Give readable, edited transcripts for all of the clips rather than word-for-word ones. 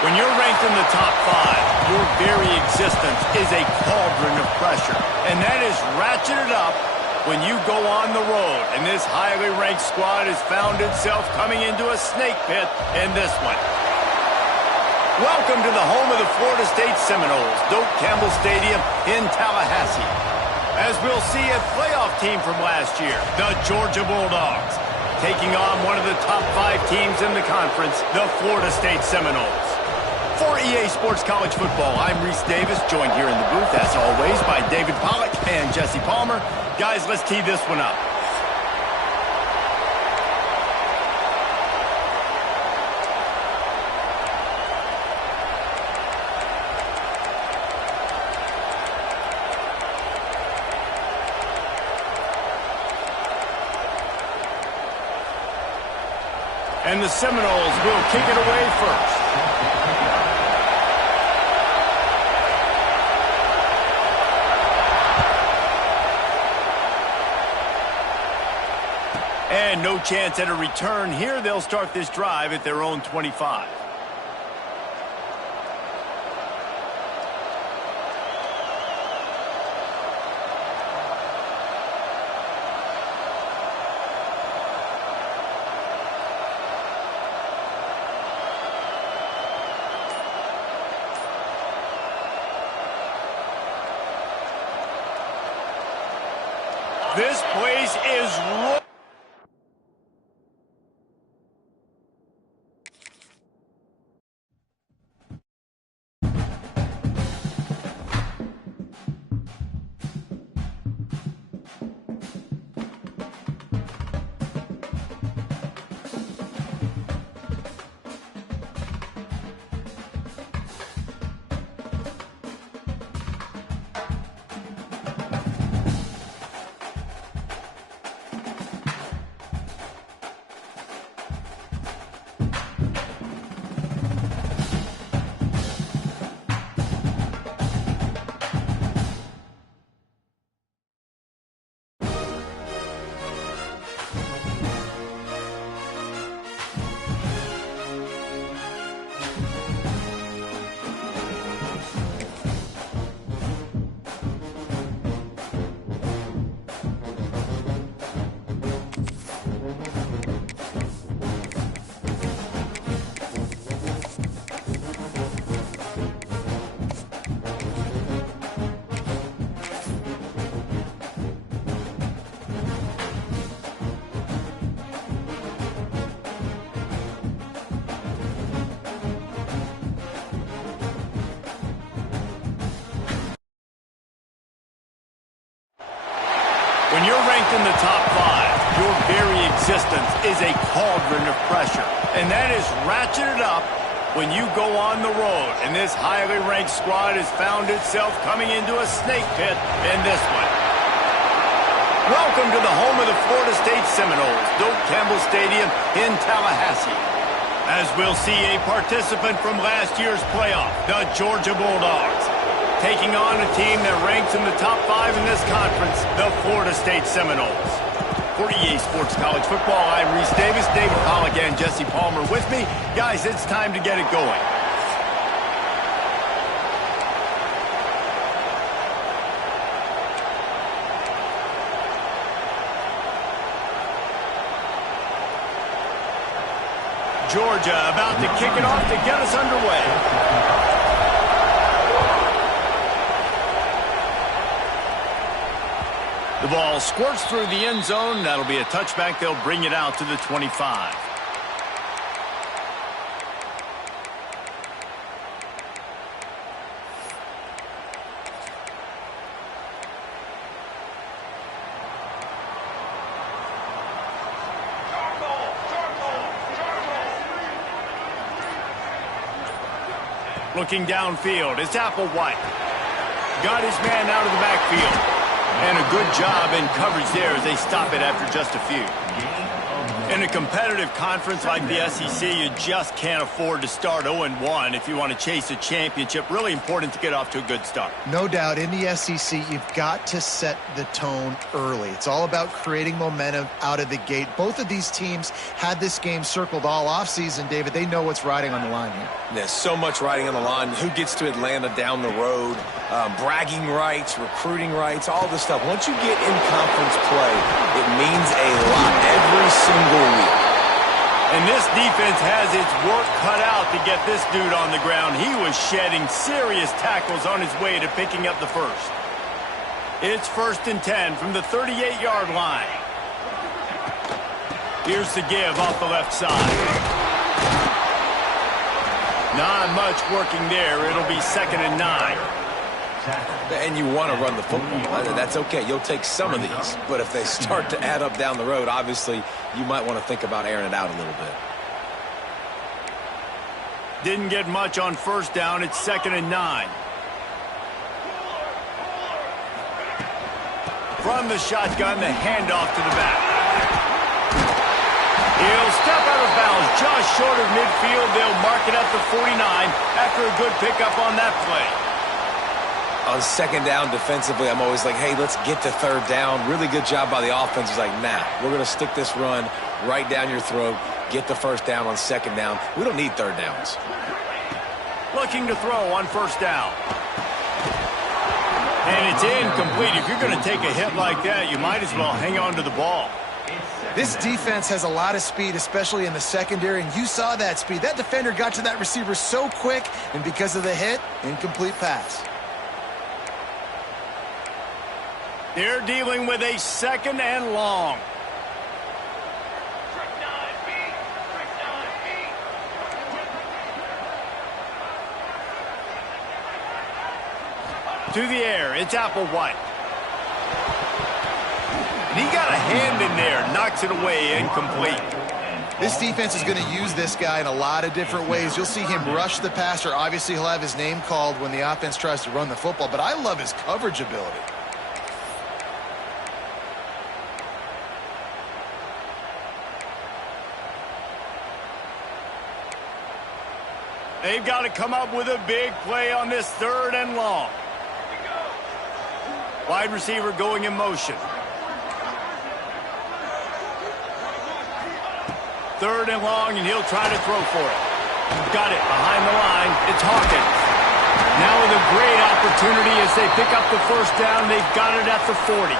When you're ranked in the top 5, your very existence is a cauldron of pressure. And that is ratcheted up when you go on the road. And this highly ranked squad has found itself coming into a snake pit in this one. Welcome to the home of the Florida State Seminoles, Doak Campbell Stadium in Tallahassee. As we'll see a playoff team from last year, the Georgia Bulldogs, taking on one of the top 5 teams in the conference, the Florida State Seminoles. For EA Sports College Football, I'm Reese Davis, joined here in the booth, as always, by David Pollack and Jesse Palmer. Guys, let's tee this one up. And the Seminoles will kick it away first. And no chance at a return here. They'll start this drive at their own 25. This place is rolling. When you're ranked in the top 5, your very existence is a cauldron of pressure. And that is ratcheted up when you go on the road. And this highly ranked squad has found itself coming into a snake pit in this one. Welcome to the home of the Florida State Seminoles, Doak Campbell Stadium in Tallahassee. As we'll see a participant from last year's playoff, the Georgia Bulldogs, taking on a team that ranks in the top 5 in this conference, the Florida State Seminoles. For EA Sports College Football, I'm Reese Davis, David Pollack and Jesse Palmer with me. Guys, it's time to get it going. Georgia about to kick it off to get us underway. The ball squirts through the end zone. That'll be a touchback. They'll bring it out to the 25. Looking downfield, it's Applewhite. Got his man out of the backfield. And a good job in coverage there as they stop it after just a few. In a competitive conference like the SEC, you just can't afford to start 0-1 if you want to chase a championship. Really important to get off to a good start. No doubt, in the SEC, you've got to set the tone early. It's all about creating momentum out of the gate. Both of these teams had this game circled all offseason, David. They know what's riding on the line here. There's so much riding on the line. Who gets to Atlanta down the road, bragging rights, recruiting rights, all this stuff. Once you get in conference play, it means a lot every single week. And this defense has its work cut out to get this dude on the ground. He was shedding serious tackles on his way to picking up the first. It's 1st and 10 from the 38-yard line. Here's the give off the left side. Not much working there. It'll be 2nd and 9. And you want to run the football. That's okay. You'll take some of these. But if they start to add up down the road, obviously, you might want to think about airing it out a little bit. Didn't get much on 1st down. It's 2nd and 9. From the shotgun, the handoff to the back. He'll step out of bounds just short of midfield. They'll mark it up to 49 after a good pickup on that play. On 2nd down defensively, I'm always like, hey, let's get to 3rd down. Really good job by the offense. It's like, nah, we're going to stick this run right down your throat, get the 1st down on 2nd down. We don't need 3rd downs. Looking to throw on 1st down. And it's incomplete. If you're going to take a hit like that, you might as well hang on to the ball. This defense has a lot of speed, especially in the secondary, and you saw that speed. That defender got to that receiver so quick, and because of the hit, incomplete pass. They're dealing with a 2nd and long. To the air, it's Applewhite. And he got a hand in there, knocks it away, incomplete. This defense is going to use this guy in a lot of different ways. You'll see him rush the passer. Obviously, he'll have his name called when the offense tries to run the football, but I love his coverage ability. They've got to come up with a big play on this 3rd and long. Wide receiver going in motion. 3rd and long, and he'll try to throw for it. Got it behind the line. It's Hawkins. Now with a great opportunity as they pick up the 1st down. They've got it at the 40.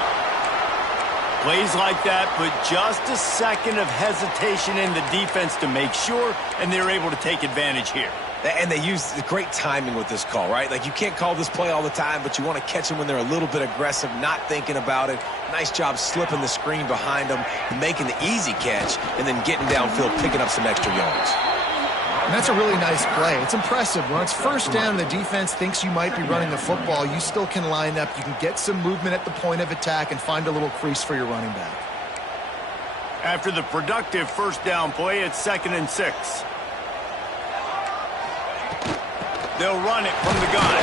Plays like that put just a second of hesitation in the defense to make sure, and they're able to take advantage here. And they use the great timing with this call, right? Like, you can't call this play all the time, but you want to catch them when they're a little bit aggressive, not thinking about it. Nice job slipping the screen behind them, making the easy catch, and then getting downfield, picking up some extra yards. And that's a really nice play. It's impressive. When it's 1st down and the defense thinks you might be running the football, you still can line up. You can get some movement at the point of attack and find a little crease for your running back. After the productive 1st down play, it's 2nd and 6. They'll run it from the gun.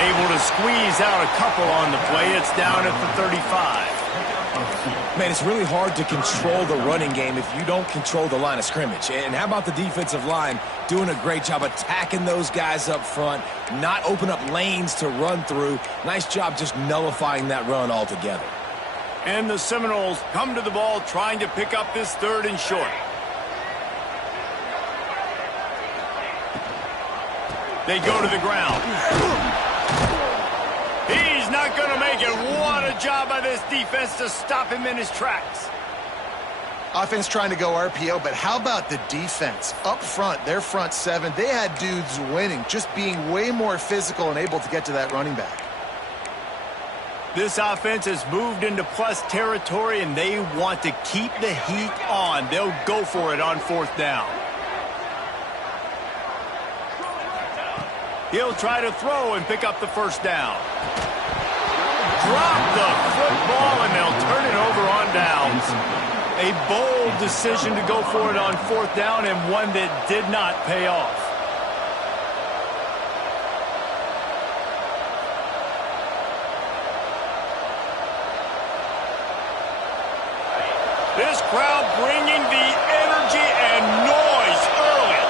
Able to squeeze out a couple on the play. It's down at the 35. Man, it's really hard to control the running game if you don't control the line of scrimmage. And how about the defensive line doing a great job attacking those guys up front, not open up lanes to run through. Nice job just nullifying that run altogether. And the Seminoles come to the ball trying to pick up this 3rd and short. They go to the ground. He's not going to make it. What a job by this defense to stop him in his tracks. Offense trying to go RPO, but how about the defense? Up front, their front 7, they had dudes winning, just being way more physical and able to get to that running back. This offense has moved into plus territory, and they want to keep the heat on. They'll go for it on 4th down. He'll try to throw and pick up the 1st down. Drop the football, and they'll turn it over on downs. A bold decision to go for it on 4th down, and one that did not pay off. This crowd bringing the energy and noise early.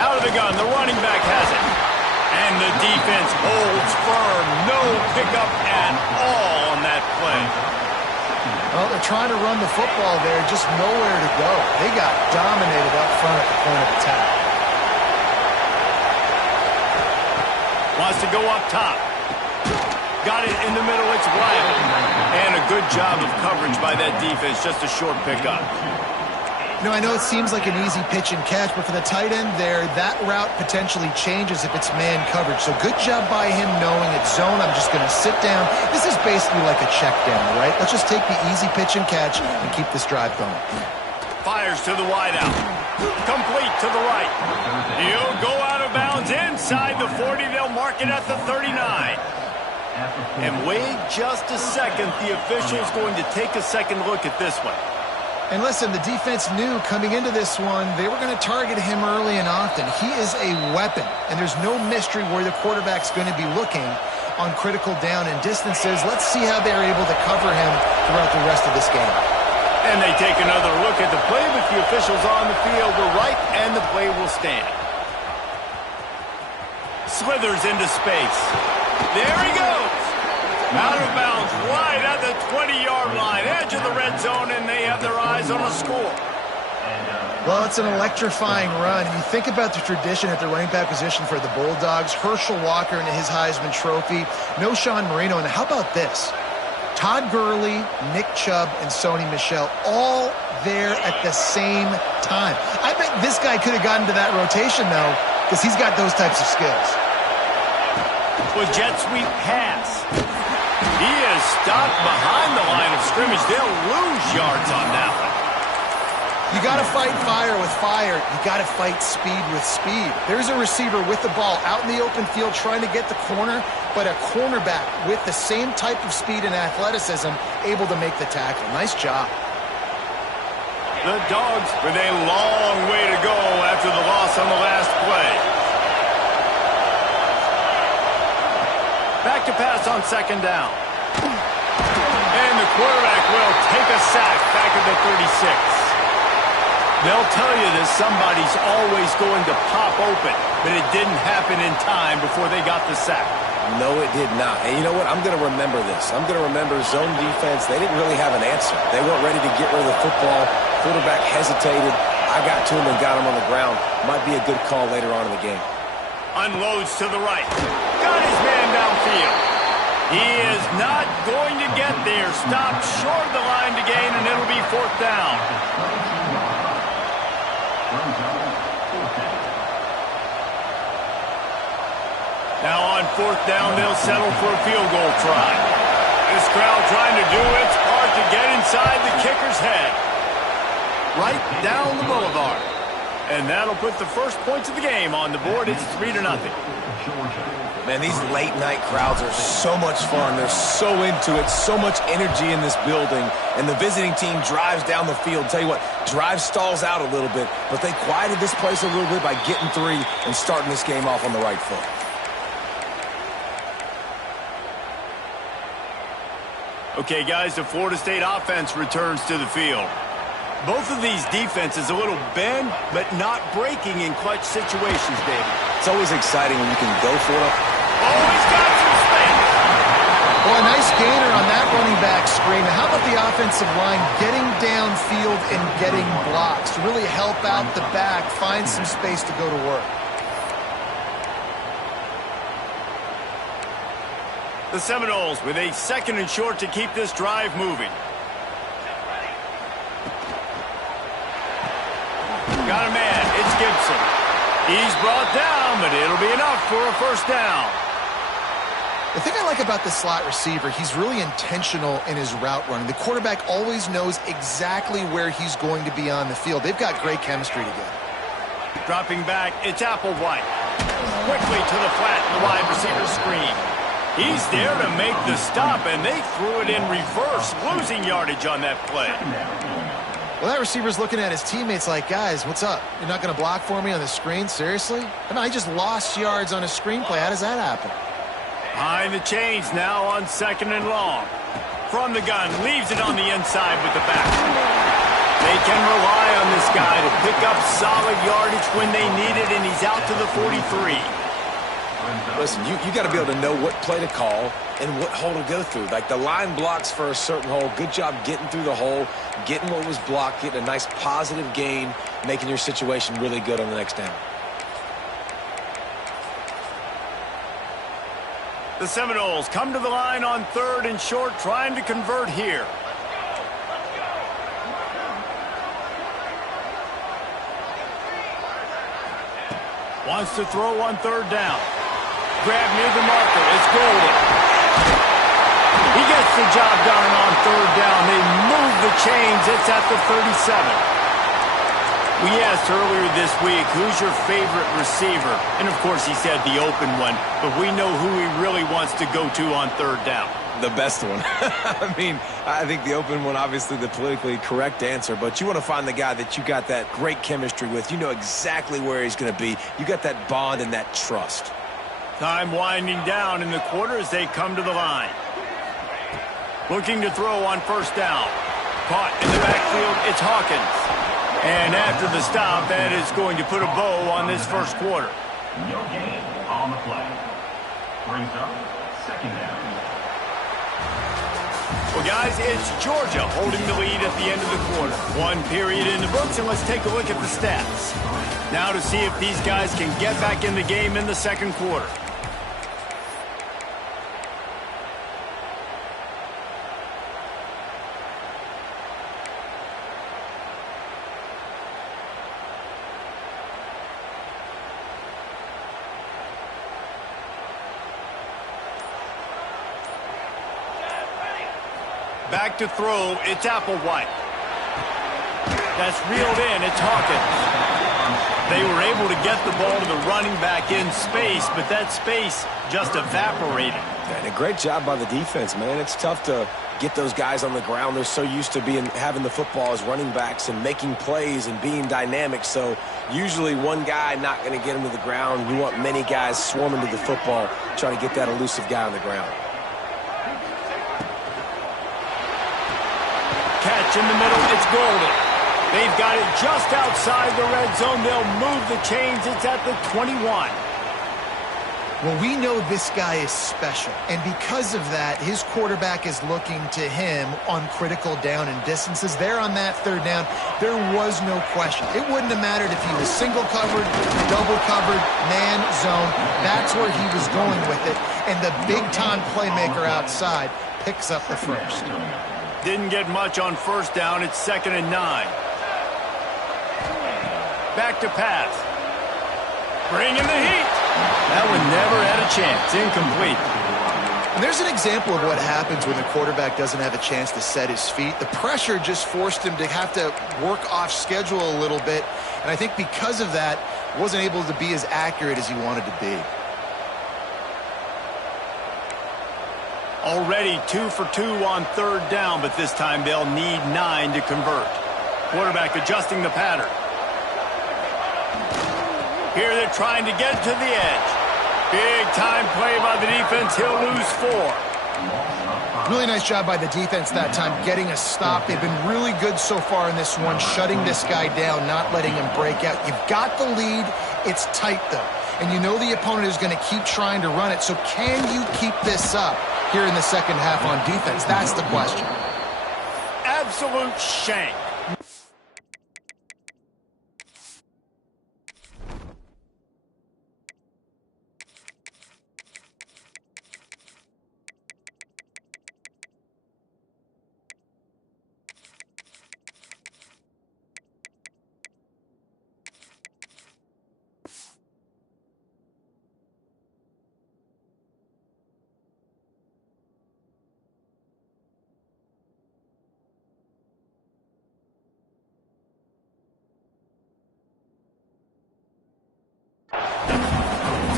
Out of the gun, the running back has it. And the defense holds firm. No pickup at all on that play. Well, they're trying to run the football there, just nowhere to go. They got dominated up front at the point of attack. Wants to go up top. Got it in the middle, it's Wiley. And a good job of coverage by that defense, just a short pickup. You know, I know it seems like an easy pitch and catch, but for the tight end there, that route potentially changes if it's man coverage. So good job by him knowing it's zone. I'm just going to sit down. This is basically like a check down, right? Let's just take the easy pitch and catch and keep this drive going. Fires to the wideout. Complete to the right. He'll go out of bounds inside the 40. They'll mark it at the 39. And wait just a second. The official's going to take a second look at this one. And listen, the defense knew coming into this one, they were going to target him early and often. He is a weapon, and there's no mystery where the quarterback's going to be looking on critical down and distances. Let's see how they're able to cover him throughout the rest of this game. And they take another look at the play with the officials on the field. We're right, and the play will stand. Slithers into space. There he goes. Out of bounds, right at the 20-yard line, edge of the red zone, and they have their eyes on a score. Well, it's an electrifying run. You think about the tradition at the running back position for the Bulldogs. Herschel Walker and his Heisman Trophy. No Sean Marino. And how about this? Todd Gurley, Nick Chubb, and Sony Michel all there at the same time. I bet this guy could have gotten to that rotation, though, because he's got those types of skills. With jet sweep pass. He is stopped behind the line of scrimmage. They'll lose yards on that one. You got to fight fire with fire. You got to fight speed with speed. There's a receiver with the ball out in the open field trying to get the corner, but a cornerback with the same type of speed and athleticism able to make the tackle. Nice job. The Dogs with a long way to go after the loss on the last play. Back to pass on second down. And the quarterback will take a sack back at the 36. They'll tell you that somebody's always going to pop open, but it didn't happen in time before they got the sack. No, it did not. And you know what? I'm going to remember this. I'm going to remember zone defense. They didn't really have an answer. They weren't ready to get rid of the football. Quarterback hesitated. I got to him and got him on the ground. Might be a good call later on in the game. Unloads to the right. Got his man downfield. He is not going to get there. Stopped short of the line to gain, and it'll be fourth down. Now on fourth down, they'll settle for a field goal try. This crowd trying to do its part to get inside the kicker's head. Right down the boulevard. And that'll put the first points of the game on the board. It's 3-0. Man, these late-night crowds are so much fun. They're so into it, so much energy in this building. And the visiting team drives down the field. Tell you what, drive stalls out a little bit, but they quieted this place a little bit by getting three and starting this game off on the right foot. Okay, guys, the Florida State offense returns to the field. Both of these defenses a little bend, but not breaking in clutch situations, David. It's always exciting when you can go for it. Oh, he's got some space. Well, a nice gainer on that running back screen. Now, how about the offensive line getting downfield and getting blocks to really help out the back, find some space to go to work? The Seminoles with a second and short to keep this drive moving. Got a man. It's Gibson. He's brought down, but it'll be enough for a first down. The thing I like about the slot receiver, he's really intentional in his route running. The quarterback always knows exactly where he's going to be on the field. They've got great chemistry together. Dropping back, it's Applewhite. Quickly to the flat, the wide receiver screen. He's there to make the stop, and they threw it in reverse, losing yardage on that play. Well, that receiver's looking at his teammates like, guys, what's up? You're not going to block for me on the screen? Seriously? I mean, I just lost yards on a screenplay. How does that happen? Behind the chains now on second and long. From the gun, leaves it on the inside with the back. They can rely on this guy to pick up solid yardage when they need it, and he's out to the 43. Listen, you got to be able to know what play to call and what hole to go through. Like, the line blocks for a certain hole. Good job getting through the hole, getting what was blocked, getting a nice positive gain, making your situation really good on the next down. The Seminoles come to the line on 3rd and short, trying to convert here. Wants to throw on 3rd down. Grab near the marker. It's Golden. He gets the job done on 3rd down. They move the chains. It's at the 37. We asked earlier this week, who's your favorite receiver? And, of course, he said the open one. But we know who he really wants to go to on 3rd down. The best one. I mean, I think the open one, obviously the politically correct answer, but you want to find the guy that you got that great chemistry with. You know exactly where he's going to be. You got that bond and that trust. Time winding down in the quarter as they come to the line. Looking to throw on 1st down. Caught in the backfield, it's Hawkins. And after the stop, that is going to put a bow on this first quarter. No gain on the play. Brings up 2nd down. Well, guys, it's Georgia holding the lead at the end of the quarter. 1 period in the books, and let's take a look at the stats. Now to see if these guys can get back in the game in the 2nd quarter. Back to throw, it's Applewhite. That's reeled in, it's Hawkins. They were able to get the ball to the running back in space, but that space just evaporated. And a great job by the defense, man. It's tough to get those guys on the ground. They're so used to having the football as running backs and making plays and being dynamic. So usually one guy not going to get him to the ground. You want many guys swarming to the football, trying to get that elusive guy on the ground. Catch in the middle, it's Golden. They've got it just outside the red zone. They'll move the chains. It's at the 21. Well, we know this guy is special, and because of that, his quarterback is looking to him on critical down and distances. There on that 3rd down, there was no question. It wouldn't have mattered if he was single covered, double covered, man, zone. That's where he was going with it, and the big-time playmaker outside picks up the first. Didn't get much on 1st down. It's 2nd and 9. Back to pass. Bringing the heat. That one never had a chance. Incomplete. And there's an example of what happens when the quarterback doesn't have a chance to set his feet. The pressure just forced him to have to work off schedule a little bit. And I think because of that, wasn't able to be as accurate as he wanted to be. Already 2 for 2 on 3rd down, but this time they'll need 9 to convert. Quarterback adjusting the pattern. Here they're trying to get to the edge. Big time play by the defense. He'll lose 4. Really nice job by the defense that time, getting a stop. They've been really good so far in this one, shutting this guy down, not letting him break out. You've got the lead. It's tight, though. And you know the opponent is going to keep trying to run it. So can you keep this up here in the 2nd half on defense? That's the question. Absolute shank.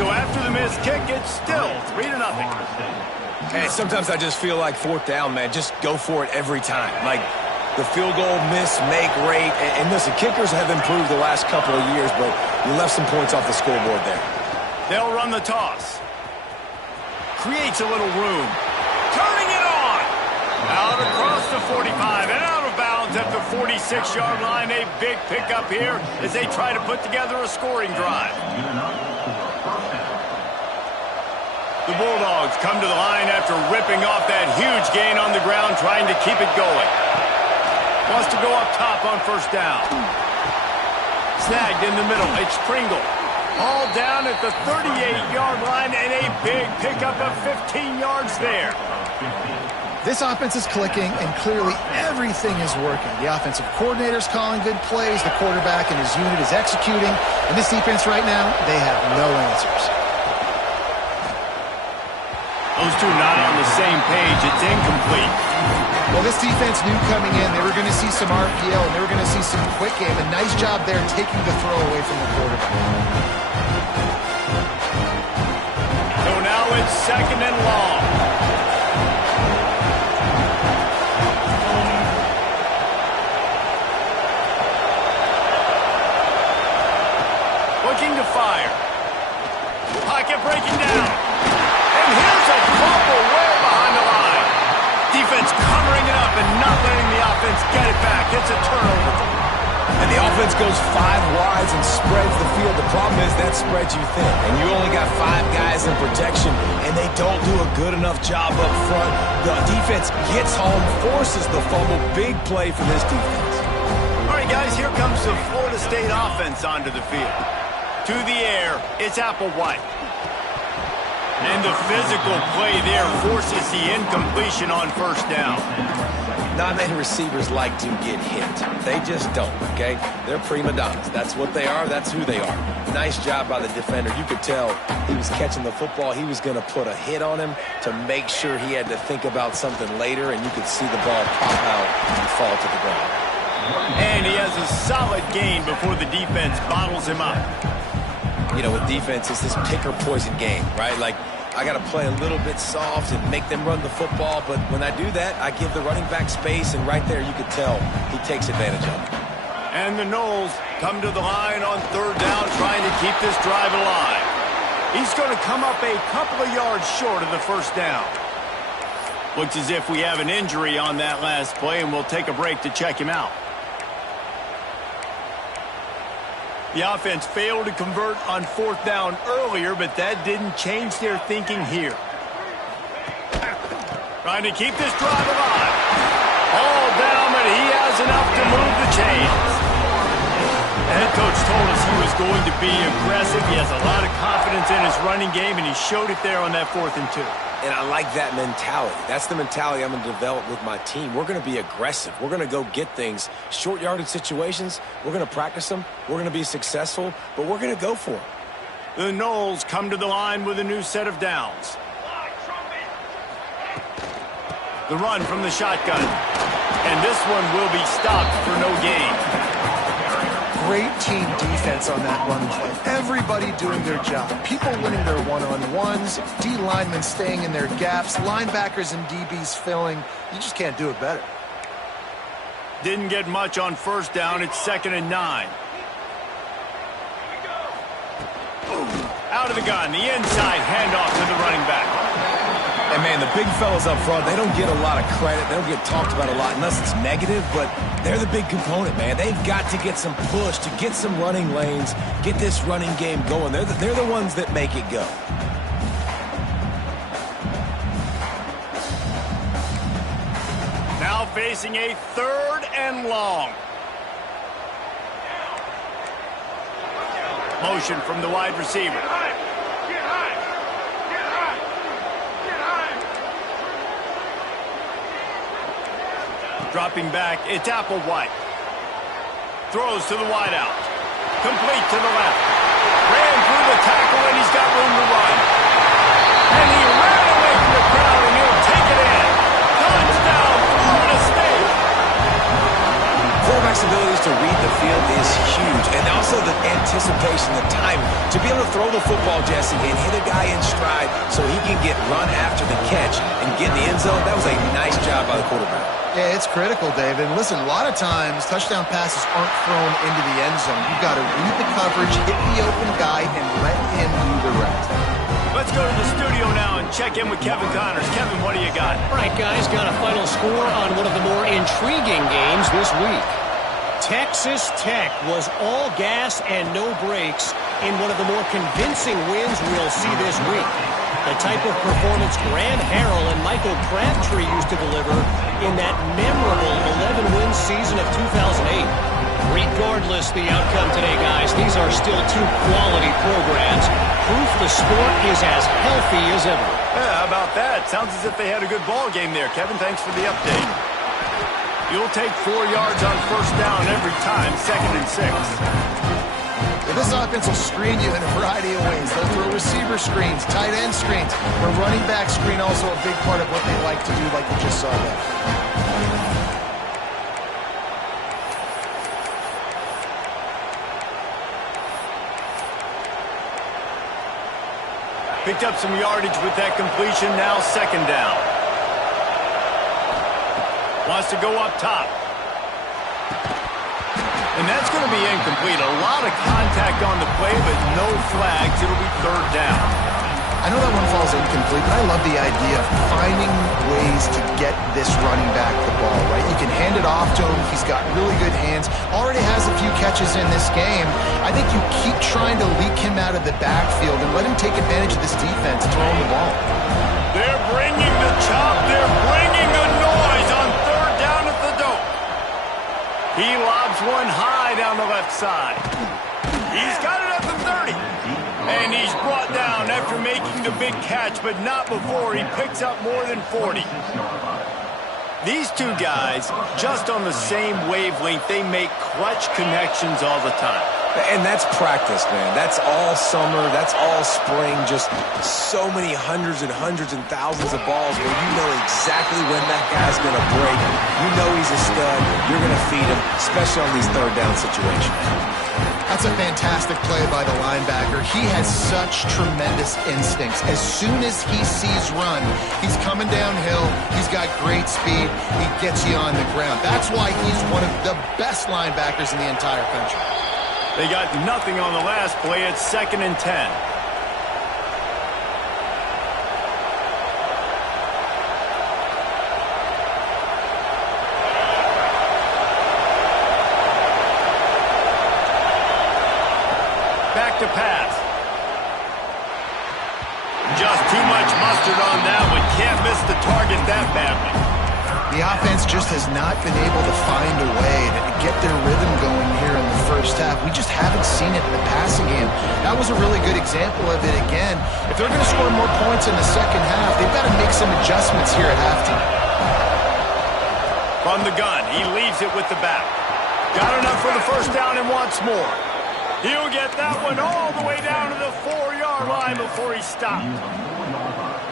So after the missed kick, it's still 3-0. Hey, sometimes I just feel like 4th down, man. Just go for it every time. Like the field goal miss, make rate. And listen, kickers have improved the last couple of years, but you left some points off the scoreboard there. They'll run the toss. Creates a little room. Turning it on. Out across the 45 and out of bounds at the 46-yard line. A big pickup here as they try to put together a scoring drive. The Bulldogs come to the line after ripping off that huge gain on the ground, trying to keep it going. Wants to go up top on first down. Snagged in the middle. It's Pringle. All down at the 38-yard line, and a big pickup of 15 yards there. This offense is clicking, and clearly everything is working. The offensive coordinator's calling good plays. The quarterback and his unit is executing. And this defense right now, they have no answers. Those two not on the same page. It's incomplete. Well, this defense knew coming in they were going to see some RPO, and they were going to see some quick game. A nice job there taking the throw away from the quarterback. So now it's second and long. Looking to fire. Pocket breaking down. And here's a fumble way behind the line. Defense covering it up and not letting the offense get it back. It's a turnover. And the offense goes 5 wides and spreads the field. The problem is that spreads you thin. And you only got 5 guys in protection, and they don't do a good enough job up front. The defense gets home, forces the fumble. Big play for this defense. All right, guys, here comes the Florida State offense onto the field. To the air, it's Applewhite. And the physical play there forces the incompletion on first down. Not many receivers like to get hit. They just don't, okay? They're prima donnas. That's what they are. That's who they are. Nice job by the defender. You could tell he was catching the football. He was going to put a hit on him to make sure he had to think about something later, and you could see the ball pop out and fall to the ground. And he has a solid gain before the defense bottles him up. You know, with defense, it's this pick-or-poison game, right? Like, I got to play a little bit soft and make them run the football, but when I do that, I give the running back space, and right there you could tell he takes advantage of it. And the Noles come to the line on third down, trying to keep this drive alive. He's going to come up a couple of yards short of the first down. Looks as if we have an injury on that last play, and we'll take a break to check him out. The offense failed to convert on fourth down earlier, but that didn't change their thinking here. Trying to keep this drive alive. All down, but he has enough to move the chains. The head coach told us he was going to be aggressive. He has a lot of confidence in his running game, and he showed it there on that 4th and 2. And I like that mentality. That's the mentality I'm going to develop with my team. We're going to be aggressive. We're going to go get things. Short yardage situations, we're going to practice them. We're going to be successful, but we're going to go for it. The Noles come to the line with a new set of downs. The run from the shotgun. And this one will be stopped for no gain. Great team defense on that run play. Everybody doing their job. People winning their one-on-ones, D linemen staying in their gaps, linebackers and DBs filling. You just can't do it better. Didn't get much on first down. It's 2nd and 9. Out of the gun, the inside handoff to the running back. And, man, the big fellas up front, they don't get a lot of credit. They don't get talked about a lot unless it's negative, but they're the big component, man. They've got to get some push, to get some running lanes, get this running game going. They're the ones that make it go. Now facing a 3rd and long. Motion from the wide receiver. Dropping back, it's Applewhite. Throws to the wideout. Complete to the left. Ran through the tackle, and he's got room to run. And he ran away from the crowd, and he'll take it in. Touchdown, Florida State. Quarterback's abilities to read the field is huge, and also the anticipation, the time to be able to throw the football, Jesse, and hit a guy in stride so he can get run after the catch and get in the end zone. That was a nice job by the quarterback. Yeah, it's critical, David. And listen, a lot of times touchdown passes aren't thrown into the end zone. You've got to read the coverage, hit the open guy, and let him do the rest. Let's go to the studio now and check in with Kevin Connors. Kevin, what do you got? All right, guys, got a final score on one of the more intriguing games this week. Texas Tech was all gas and no brakes in one of the more convincing wins we'll see this week. The type of performance Graham Harrell and Michael Crabtree used to deliver in that memorable 11-win season of 2008. Regardless the outcome today, guys, these are still two quality programs. Proof the sport is as healthy as ever. Yeah, how about that? Sounds as if they had a good ball game there. Kevin, thanks for the update. You'll take 4 yards on first down every time, 2nd and 6. This offense will screen you in a variety of ways. They'll throw receiver screens, tight end screens, but running back screen also a big part of what they like to do, like you just saw there. Picked up some yardage with that completion, now 2nd down. Wants to go up top. And that's going to be incomplete. A lot of contact on the play, but no flags. It'll be 3rd down. I know that one falls incomplete, but I love the idea of finding ways to get this running back the ball, right? You can hand it off to him. He's got really good hands. Already has a few catches in this game. I think you keep trying to leak him out of the backfield and let him take advantage of this defense throwing the ball. They're bringing the chop. They're bringing the noise on 3rd down at the dope. He lobs one high down the left side. He's got it at the 30. And he's brought down after making the big catch, but not before he picks up more than 40. These two guys, just on the same wavelength, they make clutch connections all the time. And that's practice, man. That's all summer. That's all spring. Just so many hundreds and hundreds and thousands of balls where you know exactly when that guy's going to break. You know he's a stud. You're going to feed him, especially on these 3rd down situations. That's a fantastic play by the linebacker. He has such tremendous instincts. As soon as he sees run, he's coming downhill. He's got great speed. He gets you on the ground. That's why he's one of the best linebackers in the entire country. They got nothing on the last play. It's 2nd and 10. Back to pass. Just too much mustard on that one. Can't miss the target that badly. The offense just has not been able to find a way to get their rhythm going here in the first half. We just haven't seen it in the passing game. That was a really good example of it again. If they're going to score more points in the second half, they've got to make some adjustments here at halftime. From the gun, he leaves it with the back. Got enough for the first down and wants more. He'll get that one all the way down to the 4-yard line before he stops.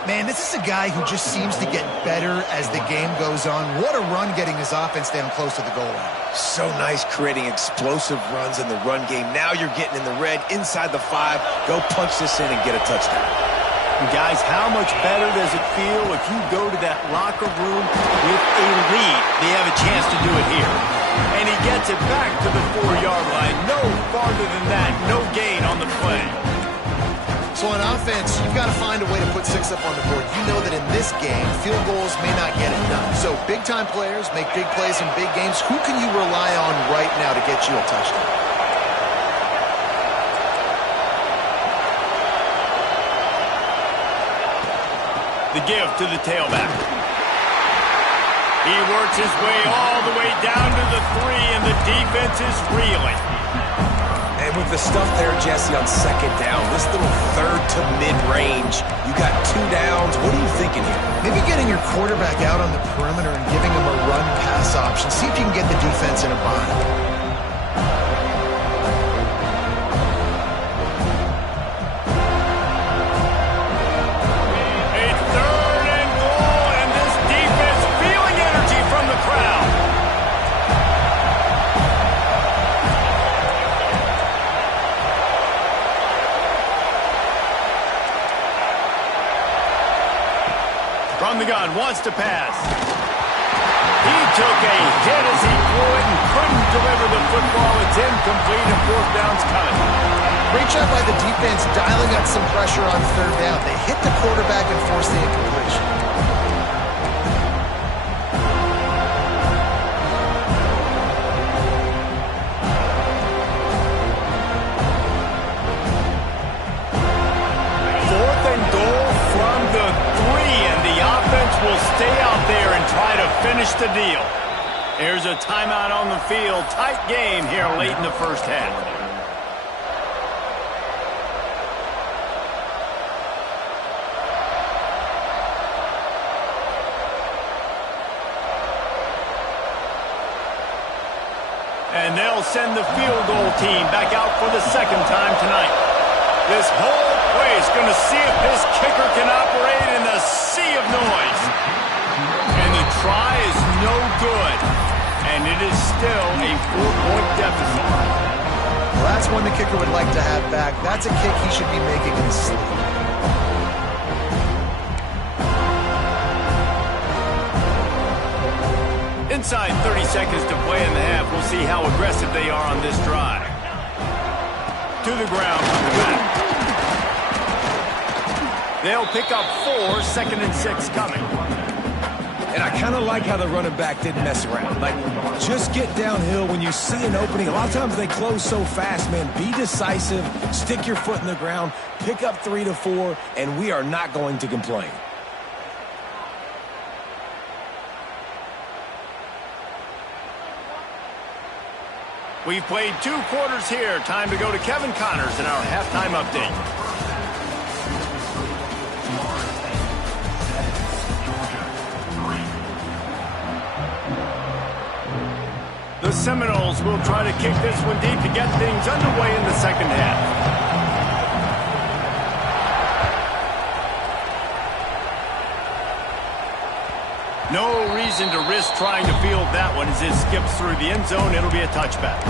Man, this is a guy who just seems to get better as the game goes on. What a run getting his offense down close to the goal line. So nice creating explosive runs in the run game. Now you're getting in the red inside the 5. Go punch this in and get a touchdown. And guys, how much better does it feel if you go to that locker room with a lead? They have a chance to do it here. And he gets it back to the 4-yard line. No farther than that. No gain on the play. So on offense, you've got to find a way to put 6 up on the board. You know that in this game, field goals may not get it done. So big-time players make big plays in big games. Who can you rely on right now to get you a touchdown? The give to the tailback. He works his way all the way down to the 3, and the defense is reeling. And with the stuff there, Jesse, on 2nd down, this little 3rd to mid-range, you got 2 downs. What are you thinking here? Maybe getting your quarterback out on the perimeter and giving him a run-pass option. See if you can get the defense in a bind. From the gun, wants to pass. He took a hit as he threw it and couldn't deliver the football. It's incomplete and 4th down's coming. Great job by the defense dialing up some pressure on third down. They hit the quarterback and forced the incompletion. Fourth and goal from the 3, and the offense will stay out there and try to finish the deal. Here's a timeout on the field. Tight game here late in the first half. And they'll send the field goal team back out for the second time tonight. This whole place going to see if this kicker can operate in the sea of noise. And the try is no good. And it is still a 4-point deficit. Well, that's one the kicker would like to have back. That's a kick he should be making in his sleep. Inside 30 seconds to play in the half. We'll see how aggressive they are on this drive. To the ground from the back. They'll pick up 4, 2nd and 6 coming. And I kind of like how the running back didn't mess around. Like, just get downhill when you see an opening. A lot of times they close so fast, man. Be decisive, stick your foot in the ground, pick up 3 to 4, and we are not going to complain. We've played 2 quarters here. Time to go to Kevin Connors in our halftime update. The Seminoles will try to kick this one deep to get things underway in the second half. No reason to risk trying to field that one as it skips through the end zone. It'll be a touchback.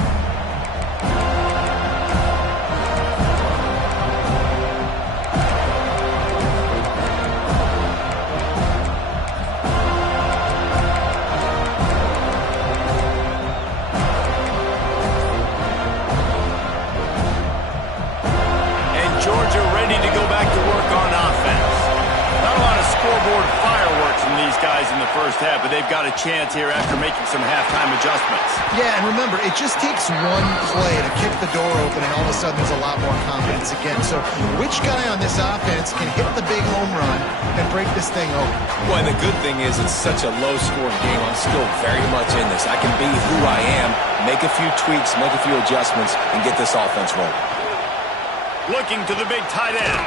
And Georgia ready to go back to work on offense. Not a lot of scoreboard fireworks from these guys in the first half, but they've got a chance here after making some halftime adjustments. Yeah, and remember, it just takes one play to kick the door open, and all of a sudden there's a lot more confidence again. So which guy on this offense can hit the big home run and break this thing open? Well, and the good thing is it's such a low-scoring game. I'm still very much in this. I can be who I am, make a few tweaks, make a few adjustments, and get this offense rolling. Looking to the big tight end.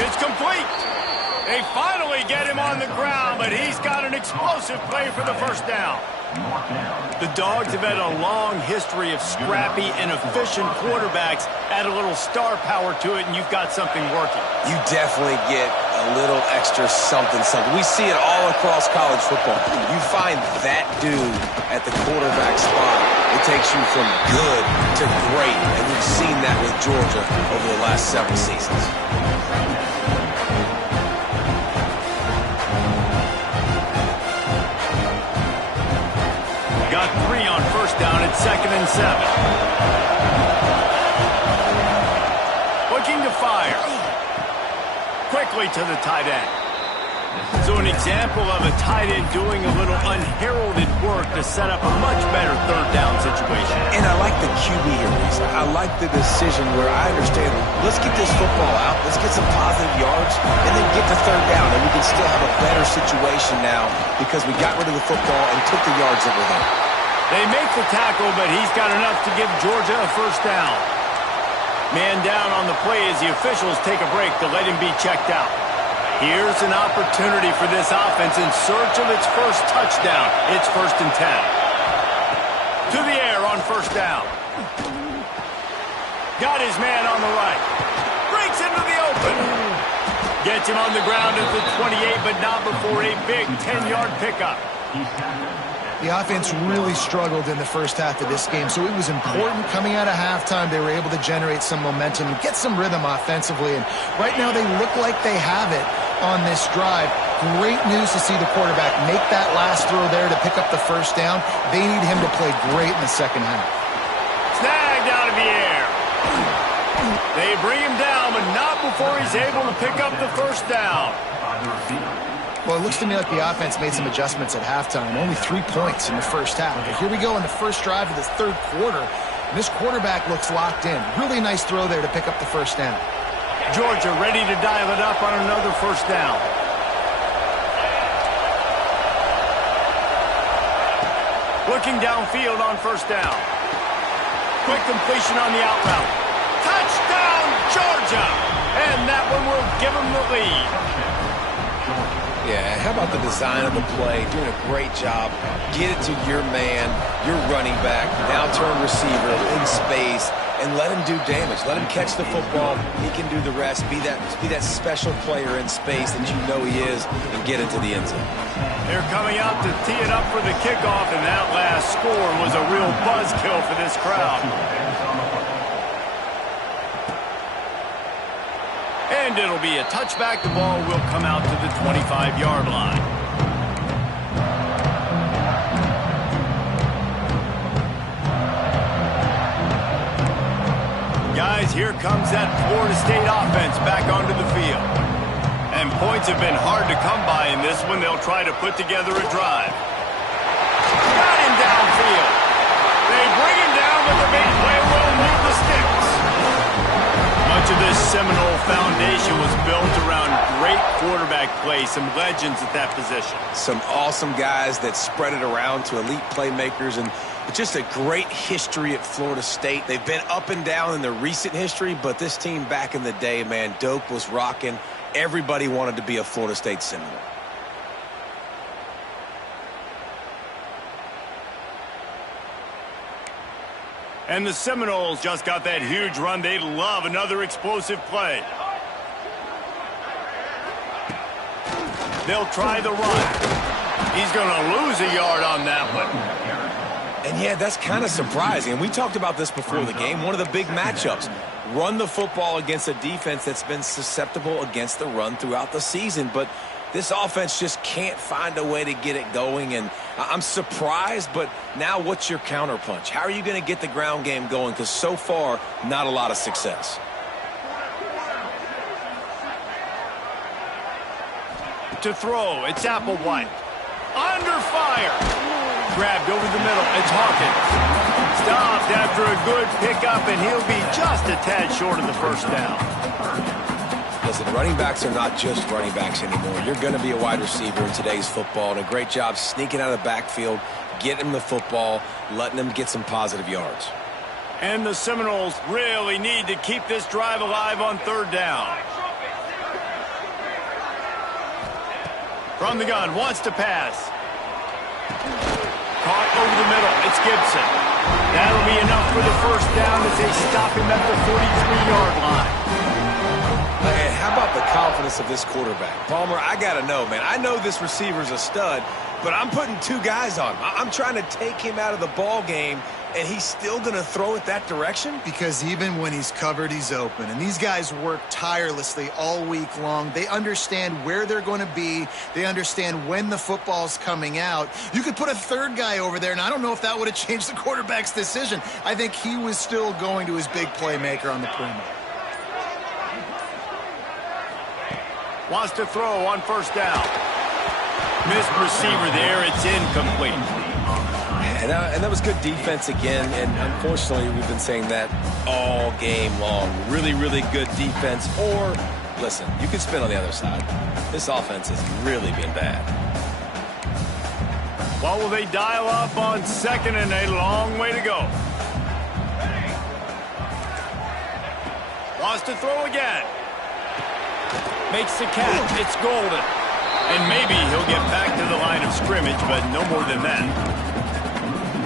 It's complete. They finally get him on the ground, but he's got an explosive play for the first down. The Dogs have had a long history of scrappy and efficient quarterbacks. Add a little star power to it, and you've got something working. You definitely get a little extra something. We see it all across college football. You find that dude at the quarterback spot, it takes you from good to great, and we've seen that with Georgia over the last several seasons. Got 3 on first down at 2nd and 7. Looking to fire. Quickly to the tight end. So an example of a tight end doing a little unheralded work to set up a much better third down situation. And I like the QB here, Reese. I like the decision where I understand, let's get this football out, let's get some positive yards, and then get to third down, and we can still have a better situation now because we got rid of the football and took the yards that were there. They make the tackle, but he's got enough to give Georgia a first down. Man down on the play as the officials take a break to let him be checked out. Here's an opportunity for this offense in search of its first touchdown. It's 1st and 10. To the air on first down. Got his man on the right. Breaks into the open. Gets him on the ground at the 28, but not before a big 10-yard pickup. The offense really struggled in the first half of this game, so it was important coming out of halftime. They were able to generate some momentum and get some rhythm offensively, and right now they look like they have it on this drive. Great news to see the quarterback make that last throw there to pick up the first down. They need him to play great in the second half. Snagged out of the air. They bring him down, but not before he's able to pick up the first down. Well, it looks to me like the offense made some adjustments at halftime. Only 3 points in the first half. But here we go in the first drive of this third quarter. And this quarterback looks locked in. Really nice throw there to pick up the first down. Georgia ready to dial it up on another first down. Looking downfield on first down. Quick completion on the out route. Touchdown, Georgia! And that one will give them the lead. Yeah, how about the design of the play? Doing a great job. Get it to your man, your running back, now turn receiver in space, and let him do damage. Let him catch the football. He can do the rest. Be that special player in space that you know he is, and get into the end zone. They're coming out to tee it up for the kickoff, and that last score was a real buzzkill for this crowd. And it'll be a touchback. The ball will come out to the 25-yard line. Guys, here comes that Florida State offense back onto the field. And points have been hard to come by in this one. They'll try to put together a drive. Got him downfield. They bring him down, but the big play will move the sticks. Much of this Seminole foundation was built around great quarterback play, some legends at that position. Some awesome guys that spread it around to elite playmakers, and just a great history at Florida State. They've been up and down in the recent history, but this team back in the day, man, Doak was rocking. Everybody wanted to be a Florida State Seminole. And the Seminoles just got that huge run. They love another explosive play. They'll try the run. He's going to lose a yard on that one. And yeah, that's kind of surprising. And we talked about this before the game. One of the big matchups. Run the football against a defense that's been susceptible against the run throughout the season. But this offense just can't find a way to get it going. And I'm surprised, but now what's your counterpunch? How are you going to get the ground game going? Because so far, not a lot of success. To throw, it's Applewhite. Under fire. Grabbed over the middle. It's Hawkins. Stopped after a good pickup, and he'll be just a tad short of the first down. Listen, running backs are not just running backs anymore. You're going to be a wide receiver in today's football, and a great job sneaking out of the backfield, getting them the football, letting them get some positive yards. And the Seminoles really need to keep this drive alive on third down. From the gun, wants to pass. Caught over the middle. It's Gibson. That'll be enough for the first down as they stop him at the 43-yard line. And how about the confidence of this quarterback? Palmer, I got to know, man. I know this receiver's a stud, but I'm putting two guys on him. I'm trying to take him out of the ball game, and he's still going to throw it that direction? Because even when he's covered, he's open. And these guys work tirelessly all week long. They understand where they're going to be. They understand when the football's coming out. You could put a third guy over there, and I don't know if that would have changed the quarterback's decision. I think he was still going to his big playmaker on the perimeter. Wants to throw on first down. Missed receiver there. It's incomplete. And that was good defense again, and unfortunately we've been saying that all game long. Really, really good defense. Or, listen, you could spin on the other side. This offense has really been bad. Well, will they dial up on second and a long way to go? Wants to throw again. Makes the catch. It's Golden. And maybe he'll get back to the line of scrimmage, but no more than that.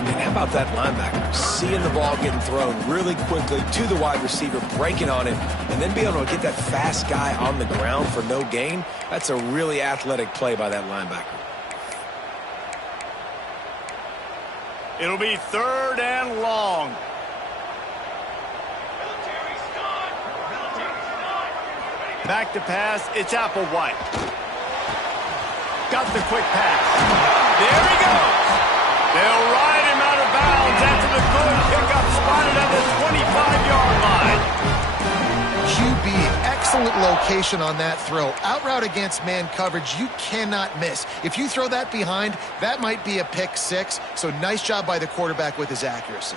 And how about that linebacker? Seeing the ball getting thrown really quickly to the wide receiver, breaking on it, and then be able to get that fast guy on the ground for no gain. That's a really athletic play by that linebacker. It'll be third and long. Back to pass. It's Applewhite. Got the quick pass. There he goes. They'll ride him out of bounds after the good pickup spotted at the 25-yard line. QB, excellent location on that throw. Out route against man coverage, you cannot miss. If you throw that behind, that might be a pick six. So nice job by the quarterback with his accuracy.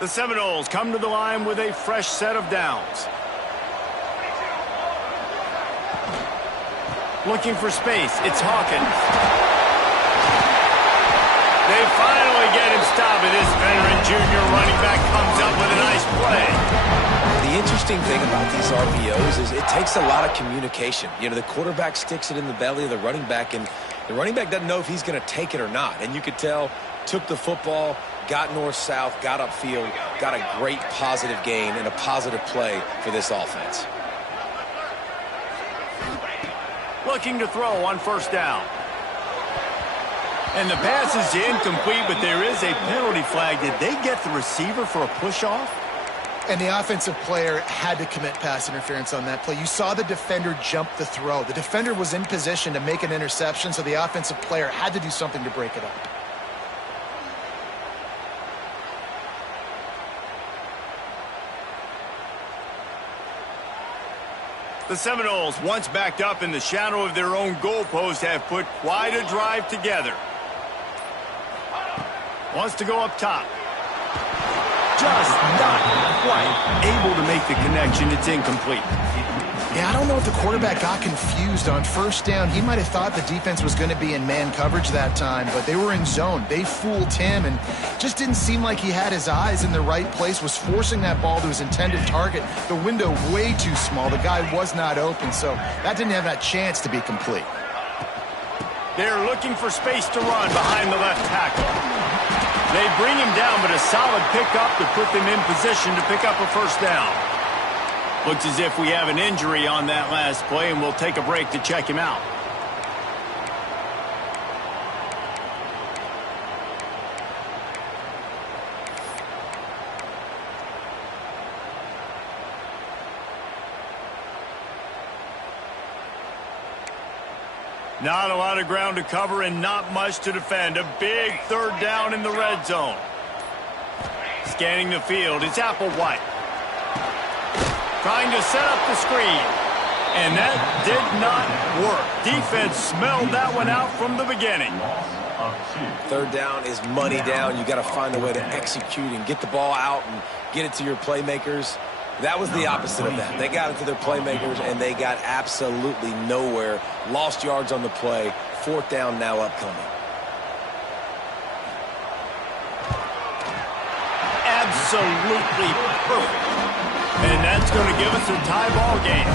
The Seminoles come to the line with a fresh set of downs. Looking for space, it's Hawkins. They finally get him stopped, and this veteran junior running back comes up with a nice play. The interesting thing about these RPOs is it takes a lot of communication. You know, the quarterback sticks it in the belly of the running back, and the running back doesn't know if he's going to take it or not. And you could tell, took the football, got north-south, got upfield, got a great positive gain and a positive play for this offense. Looking to throw on first down. And the pass is incomplete, but there is a penalty flag. Did they get the receiver for a push-off? And the offensive player had to commit pass interference on that play. You saw the defender jump the throw. The defender was in position to make an interception, so the offensive player had to do something to break it up. The Seminoles, once backed up in the shadow of their own goalpost, have put quite a drive together. Wants to go up top. Just not quite able to make the connection. It's incomplete. Yeah, I don't know if the quarterback got confused on first down. He might have thought the defense was going to be in man coverage that time, but they were in zone. They fooled him and just didn't seem like he had his eyes in the right place, was forcing that ball to his intended target. The window way too small. The guy was not open, so that didn't have that chance to be complete. They're looking for space to run behind the left tackle. They bring him down, but a solid pickup to put them in position to pick up a first down. Looks as if we have an injury on that last play, and we'll take a break to check him out. Not a lot of ground to cover and not much to defend. A big third down in the red zone. Scanning the field, it's Applewhite. Trying to set up the screen. And that did not work. Defense smelled that one out from the beginning. Third down is money down. You got to find a way to execute and get the ball out and get it to your playmakers. That was the opposite of that. They got it to their playmakers, and they got absolutely nowhere. Lost yards on the play. Fourth down now upcoming. Absolutely perfect. And that's going to give us a tie ball game.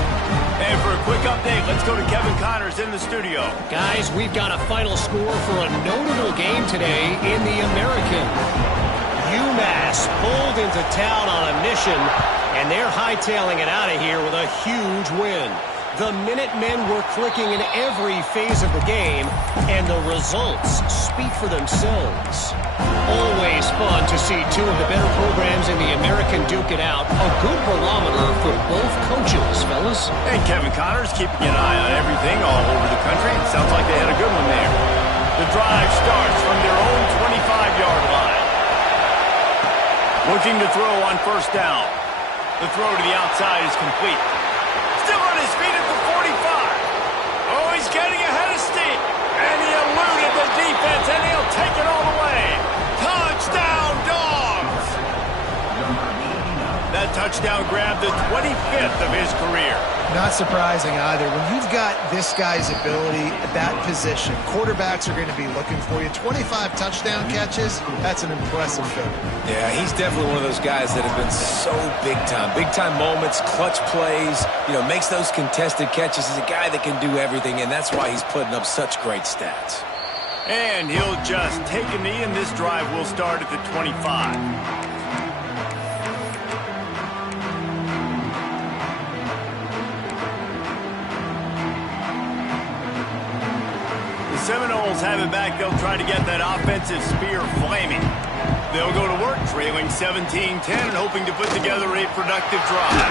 And for a quick update, let's go to Kevin Connors in the studio. Guys, we've got a final score for a notable game today in the American. UMass pulled into town on a mission, and they're hightailing it out of here with a huge win. The Minutemen were clicking in every phase of the game, and the results speak for themselves. Always fun to see two of the better programs in the American duke it out. A good barometer for both coaches, fellas. And Kevin Connors keeping an eye on everything all over the country. Sounds like they had a good one there. The drive starts from their own 25-yard line. Looking to throw on first down. The throw to the outside is complete. Still on his feet at the 45. Oh, he's getting ahead of steam. And he eluded the defense, and he'll take it all the way. Touchdown, Dogs! That touchdown grabbed the 25th of his career. Not surprising either. When you've got this guy's ability at that position, quarterbacks are going to be looking for you. 25 touchdown catches, that's an impressive thing. Yeah, he's definitely one of those guys that have been so big time. Big time moments, clutch plays, makes those contested catches. He's a guy that can do everything, and that's why he's putting up such great stats. And he'll just take a knee, and this drive will start at the 25. Seminoles have it back. They'll try to get that offensive spear flaming. They'll go to work trailing 17-10 and hoping to put together a productive drive.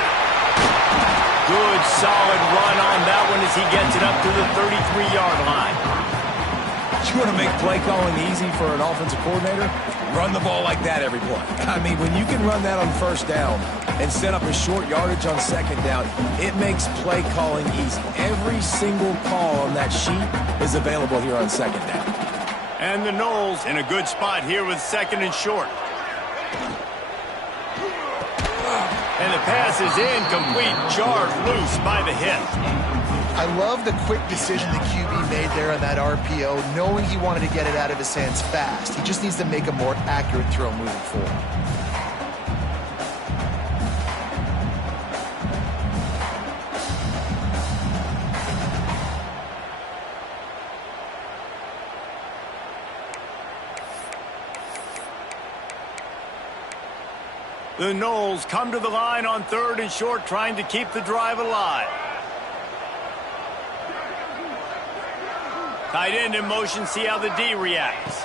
Good, solid run on that one as he gets it up to the 33-yard line. You want to make play calling easy for an offensive coordinator? Run the ball like that every play. I mean, when you can run that on first down and set up a short yardage on second down, it makes play calling easy. Every single call on that sheet is available here on second down. And the Noles in a good spot here with second and short. And the pass is incomplete, jarred loose by the hit. I love the quick decision the QB made there on that RPO, knowing he wanted to get it out of his hands fast. He just needs to make a more accurate throw moving forward. The Noles come to the line on third and short, trying to keep the drive alive. Tight end in motion, see how the D reacts.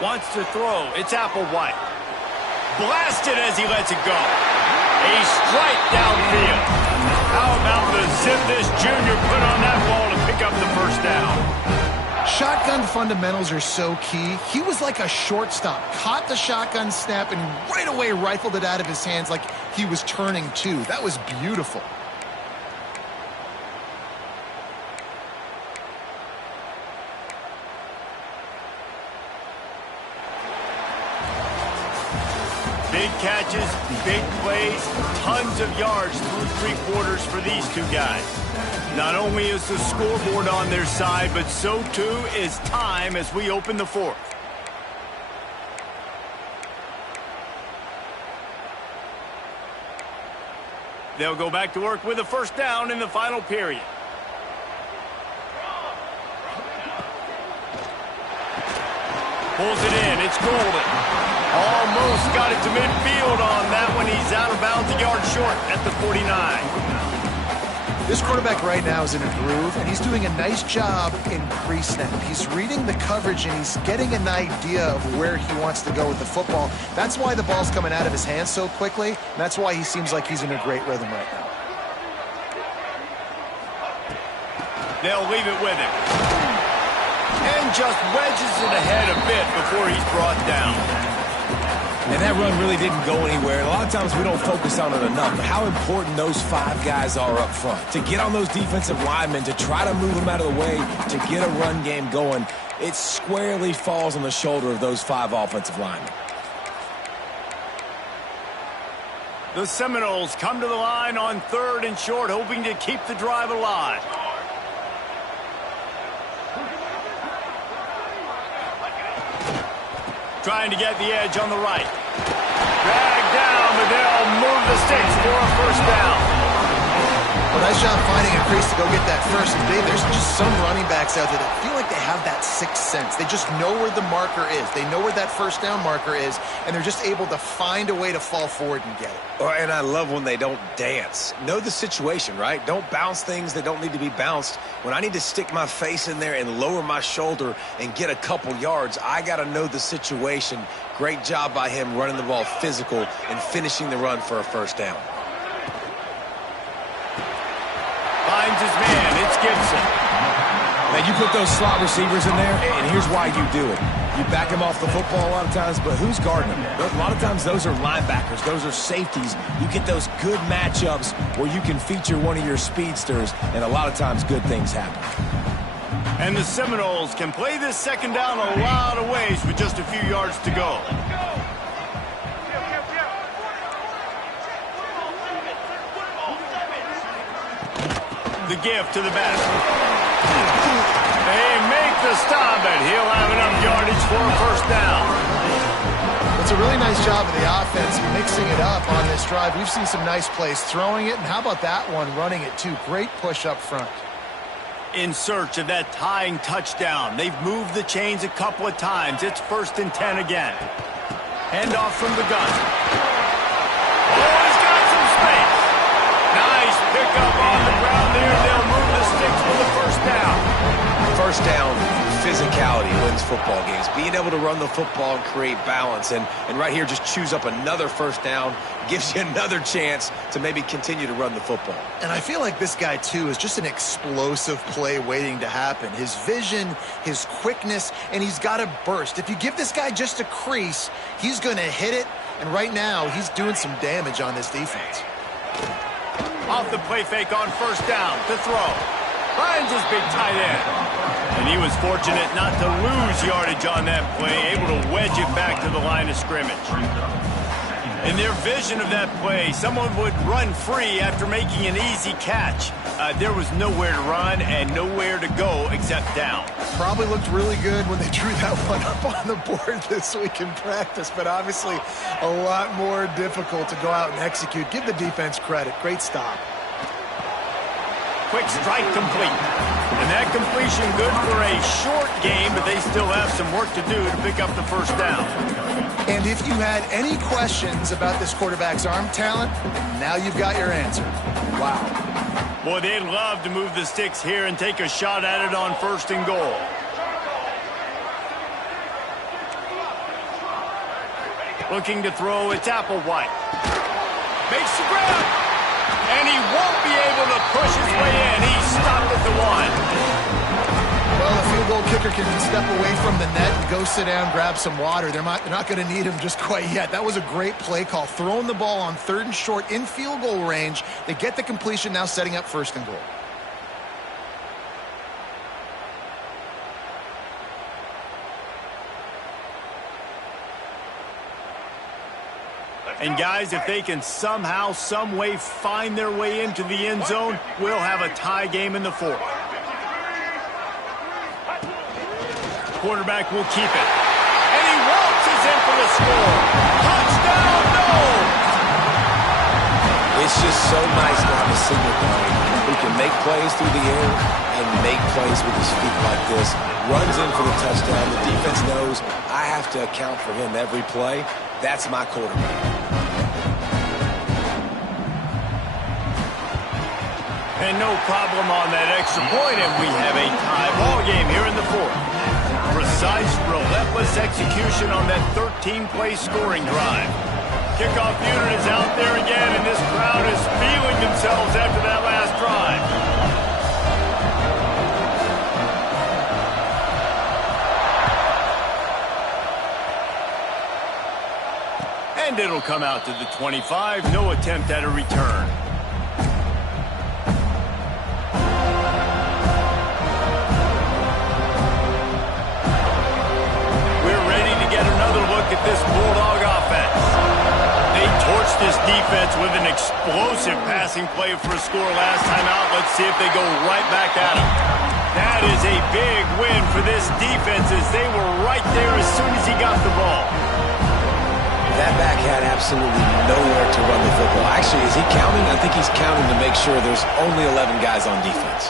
Wants to throw, it's Applewhite. Blasted as he lets it go. A strike downfield. How about the zip this junior put on that ball to pick up the first down? Shotgun fundamentals are so key. He was like a shortstop. Caught the shotgun snap and right away rifled it out of his hands like he was turning two. That was beautiful. Big catches, big plays, tons of yards through three quarters for these two guys. Not only is the scoreboard on their side, but so too is time as we open the fourth. They'll go back to work with a first down in the final period. Pulls it in, it's Golden. Almost got it to midfield on that one. He's out of bounds, a yard short at the 49. This quarterback right now is in a groove, and he's doing a nice job in pre-snap. He's reading the coverage, and he's getting an idea of where he wants to go with the football. That's why the ball's coming out of his hands so quickly, and that's why he seems like he's in a great rhythm right now. They'll leave it with him. And just wedges it ahead a bit before he's brought down. And that run really didn't go anywhere. And a lot of times we don't focus on it enough. But how important those five guys are up front. To get on those defensive linemen, to try to move them out of the way, to get a run game going, it squarely falls on the shoulder of those five offensive linemen. The Seminoles come to the line on third and short, hoping to keep the drive alive. Trying to get the edge on the right. Dragged down, but they'll move the sticks for a first down. Well, nice job finding a crease to go get that first. And Dave, there's just some running backs out there that feel like they have that sixth sense. They just know where the marker is. They know where that first down marker is, and they're just able to find a way to fall forward and get it. And I love when they don't dance. Know the situation, right? Don't bounce things that don't need to be bounced. When I need to stick my face in there and lower my shoulder and get a couple yards, I got to know the situation. Great job by him running the ball physical and finishing the run for a first down. Finds his man, it's Gibson. Now, you put those slot receivers in there, and here's why you do it. You back them off the football a lot of times, but who's guarding them? A lot of times those are linebackers. Those are safeties. You get those good matchups where you can feature one of your speedsters, and a lot of times good things happen. And the Seminoles can play this second down a lot of ways with just a few yards to go. The give to the basket. They make the stop, and he'll have enough yardage for a first down. It's a really nice job of the offense mixing it up on this drive. We've seen some nice plays throwing it, and how about that one running it too? Great push up front. In search of that tying touchdown. They've moved the chains a couple of times. It's 1st and 10 again. Handoff from the gun. Oh, he's got some space. Nice pickup on the ground there. They'll move the sticks for the first down. First down, physicality wins football games. Being able to run the football and create balance. And right here, just choose up another first down, gives you another chance to maybe continue to run the football. And I feel like this guy, too, is just an explosive play waiting to happen. His vision, his quickness, and he's got a burst. If you give this guy just a crease, he's going to hit it. And right now, he's doing some damage on this defense. Off the play fake on first down to throw. Finds his big tight end. And he was fortunate not to lose yardage on that play, able to wedge it back to the line of scrimmage. In their vision of that play, someone would run free after making an easy catch. There was nowhere to run and nowhere to go except down. Probably looked really good when they drew that one up on the board this week in practice, but obviously a lot more difficult to go out and execute. Give the defense credit. Great stop. Quick strike complete. And that completion good for a short game, but they still have some work to do to pick up the first down. And if you had any questions about this quarterback's arm talent, now you've got your answer. Wow. Boy, they'd love to move the sticks here and take a shot at it on first and goal. Looking to throw, it's Applewhite. Makes the grab. And he won't be able to push his way in. He's stopped at the one. Well, the field goal kicker can step away from the net and go sit down, grab some water. They're not going to need him just quite yet. That was a great play call. Throwing the ball on 3rd and short in field goal range. They get the completion, now setting up 1st and goal. And guys, if they can somehow, some way find their way into the end zone, we'll have a tie game in the 4th. Quarterback will keep it. And he waltzes in for the score. Touchdown, no! It's just so nice to have a signal guy who can make plays through the air and make plays with his feet like this. Runs in for the touchdown. The defense knows I have to account for him every play. That's my quarterback. And no problem on that extra point, and we have a tie ball game here in the 4th. Precise, relentless execution on that 13-play scoring drive. Kickoff unit is out there again, and this crowd is feeling themselves after that last drive. And it'll come out to the 25. No attempt at a return. We're ready to get another look at this Bulldog offense. They torched this defense with an explosive passing play for a score last time out. Let's see if they go right back at him. That is a big win for this defense as they were right there as soon as he got the ball. That back had absolutely nowhere to run the football. Actually, is he counting? I think he's counting to make sure there's only 11 guys on defense.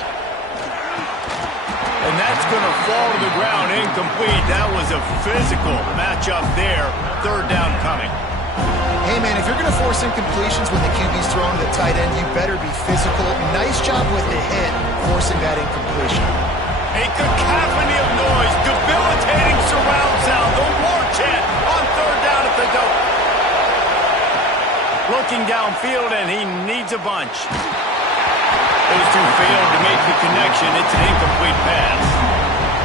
And that's going to fall to the ground incomplete. That was a physical matchup there. 3rd down coming. Hey, man, if you're going to force incompletions when the QB's throwing to the tight end, you better be physical. Nice job with the hit, forcing that incompletion. A cacophony of noise, debilitating surround sound. The war chant on 3rd down at the dope. Looking downfield, and he needs a bunch. Those two failed to make the connection. It's an incomplete pass.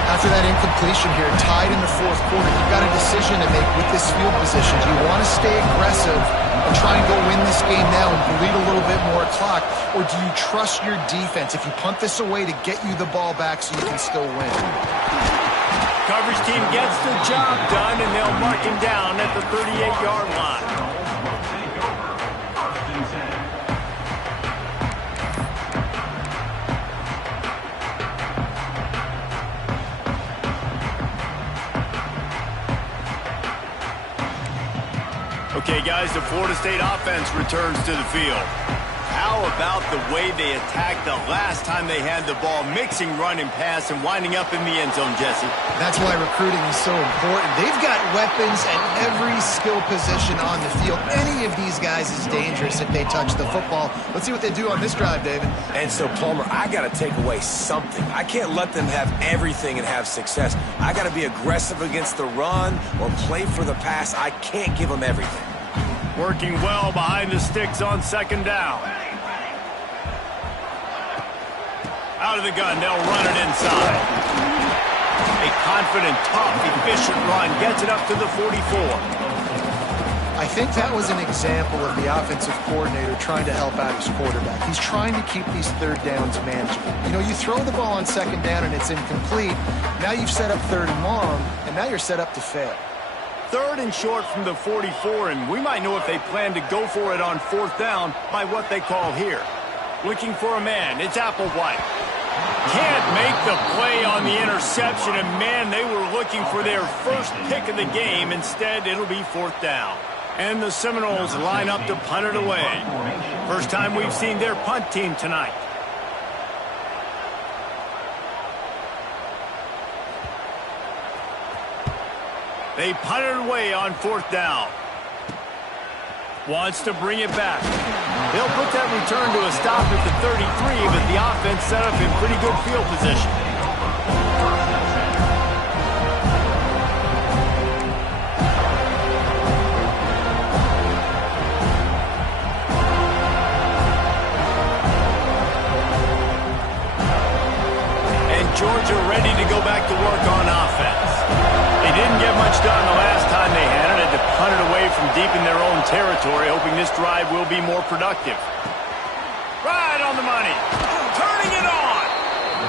After that incompletion here, tied in the 4th quarter, you've got a decision to make with this field position. Do you want to stay aggressive and try and go win this game now and bleed a little bit more clock? Or do you trust your defense if you punt this away to get you the ball back so you can still win? Coverage team gets the job done, and they'll mark him down at the 38-yard line. Okay, guys, the Florida State offense returns to the field. How about the way they attacked the last time they had the ball, mixing run and pass and winding up in the end zone, Jesse? That's why recruiting is so important. They've got weapons at every skill position on the field. Any of these guys is dangerous if they touch the football. Let's see what they do on this drive, David. And so, Plummer, I got to take away something. I can't let them have everything and have success. I got to be aggressive against the run or play for the pass. I can't give them everything. Working well behind the sticks on second down. Out of the gun, they'll run it inside. A confident, tough, efficient run gets it up to the 44. I think that was an example of the offensive coordinator trying to help out his quarterback. He's trying to keep these third downs manageable. You know, you throw the ball on second down and it's incomplete. Now you've set up third and long, and now you're set up to fail. Third and short from the 44, and we might know if they plan to go for it on fourth down by what they call here. Looking for a man, it's Applewhite. Can't make the play on the interception, and man, they were looking for their first pick of the game. Instead, it'll be fourth down. And the Seminoles line up to punt it away. First time we've seen their punt team tonight. They punt it away on fourth down. Wants to bring it back. They'll put that return to a stop at the 33, but the offense set up in pretty good field position. And Georgia ready to go back to work on offense. They didn't get much done the last time they had it. Had to punt it away from deep in their own territory, hoping this drive will be more productive. Right on the money. Turning it on.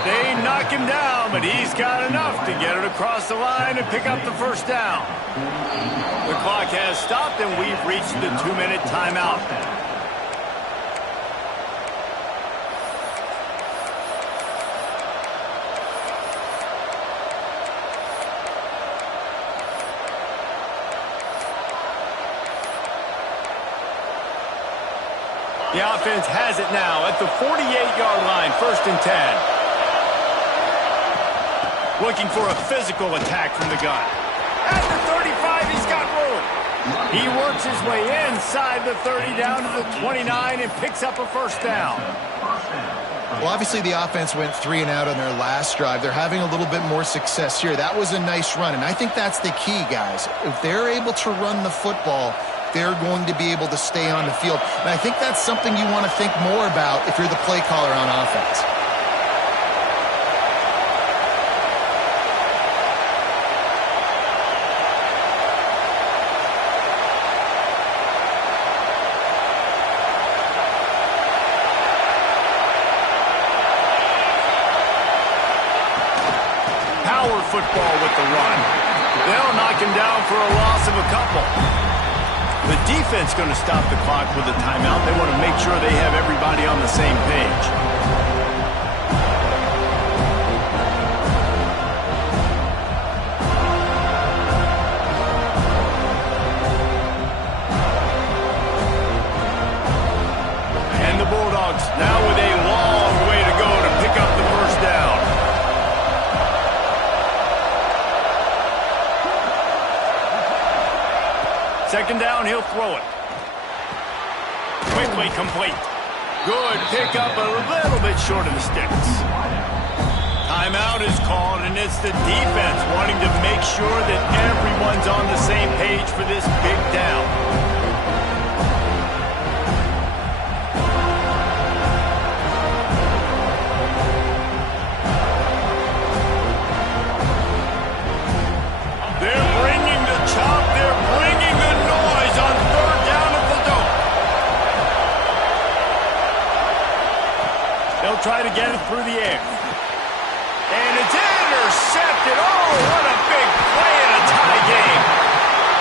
They knock him down, but he's got enough to get it across the line and pick up the first down. The clock has stopped, and we've reached the 2-minute timeout. The offense has it now at the 48-yard line, 1st and 10. Looking for a physical attack from the gun. At the 35, he's got room. He works his way inside the 30 down to the 29 and picks up a first down. Well, obviously the offense went 3 and out on their last drive. They're having a little bit more success here. That was a nice run, and I think that's the key, guys. If they're able to run the football, they're going to be able to stay on the field. And I think that's something you want to think more about if you're the play caller on offense. Power football with the run. They'll knock him down for a loss of a couple. The defense going to stop the clock with a timeout. They want to make sure they have everybody on the same page. And the Bulldogs now with a long way to go to pick up the first down. Second down, he'll throw it. Quickly complete. Good pickup, a little bit short of the sticks. Timeout is called, and it's the defense wanting to make sure that everyone's on the same page for this big down. They're bringing the chop. They're bringing the noise on third down at the dome. They'll try to get it through the air. And it's intercepted. Oh, what a big play in a tie game.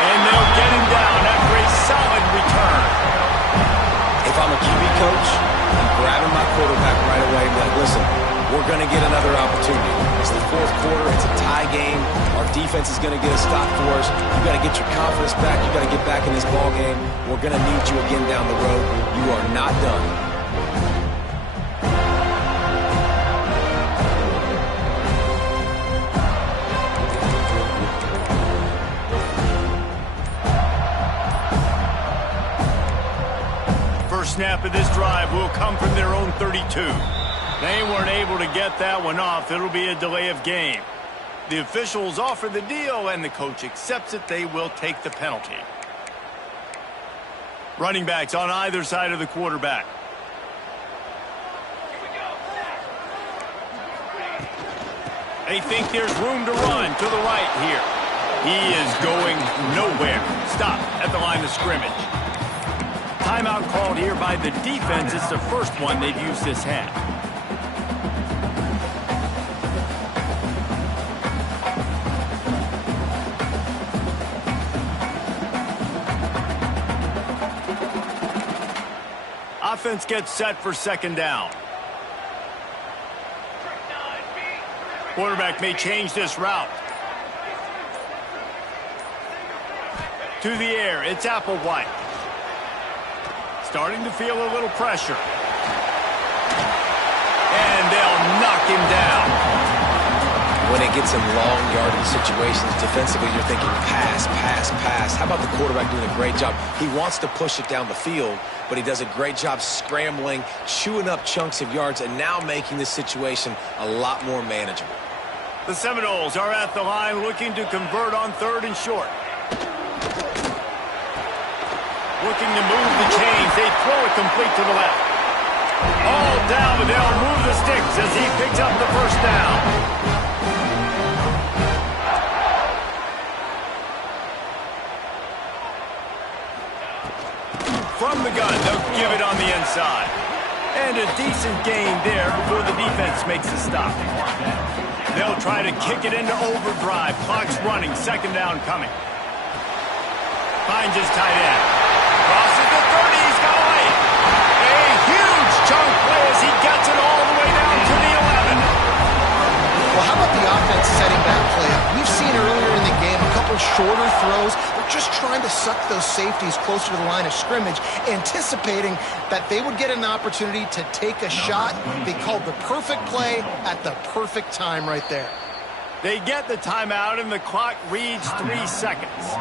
And they'll get him down after a solid return. If I'm a QB coach, I'm grabbing my quarterback right away and be like, listen, we're going to get another opportunity. It's the fourth quarter. It's a tie game. Our defense is going to get a stop for us. You got to get your confidence back. You got to get back in this ball game. We're going to need you again down the road. You are not done. half of this drive will come from their own 32. They weren't able to get that one off. It'll be a delay of game. The officials offer the deal, and the coach accepts it. They will take the penalty. Running backs on either side of the quarterback. They think there's room to run to the right here. He is going nowhere. Stop at the line of scrimmage. Timeout called here by the defense. It's the first one they've used this half. Offense gets set for second down. Quarterback may change this route. To the air, it's Applewhite. Starting to feel a little pressure. And they'll knock him down. When it gets in long yardage situations, defensively, you're thinking pass, pass, pass. How about the quarterback doing a great job? He wants to push it down the field, but he does a great job scrambling, chewing up chunks of yards, and now making this situation a lot more manageable. The Seminoles are at the line looking to convert on 3rd and short. Looking to move the chains. They throw it complete to the left. All down, but they'll move the sticks as he picks up the first down. From the gun, they'll give it on the inside. And a decent gain there before the defense makes a stop. They'll try to kick it into overdrive. Clock's running. Second down coming. Finds his tight end. Crosses the 30. He's got away. A huge chunk play as he gets it all the way down to the 11. Well, how about the offense setting that play up? We've seen earlier in the game a couple shorter throws. They're just trying to suck those safeties closer to the line of scrimmage, anticipating that they would get an opportunity to take a shot. They called the perfect play at the perfect time right there. They get the timeout, and the clock reads 3 seconds.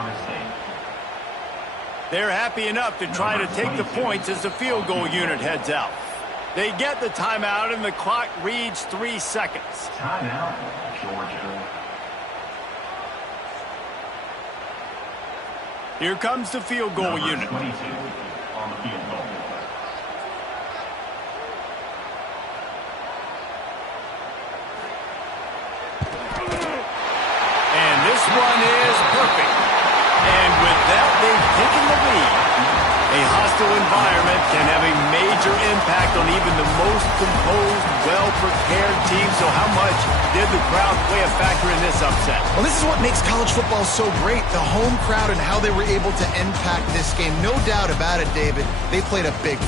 They're happy enough to try to take the points as the field goal unit heads out. They get the timeout, and the clock reads 3 seconds. Timeout, Georgia. Here comes the field goal Number unit. 22 on the field goal. And this one is perfect. And with that, they've taken the lead. A hostile environment can have a major impact on even the most composed, well-prepared team. So how much did the crowd play a factor in this upset? Well, this is what makes college football so great, the home crowd and how they were able to impact this game. No doubt about it, David. They played a big factor.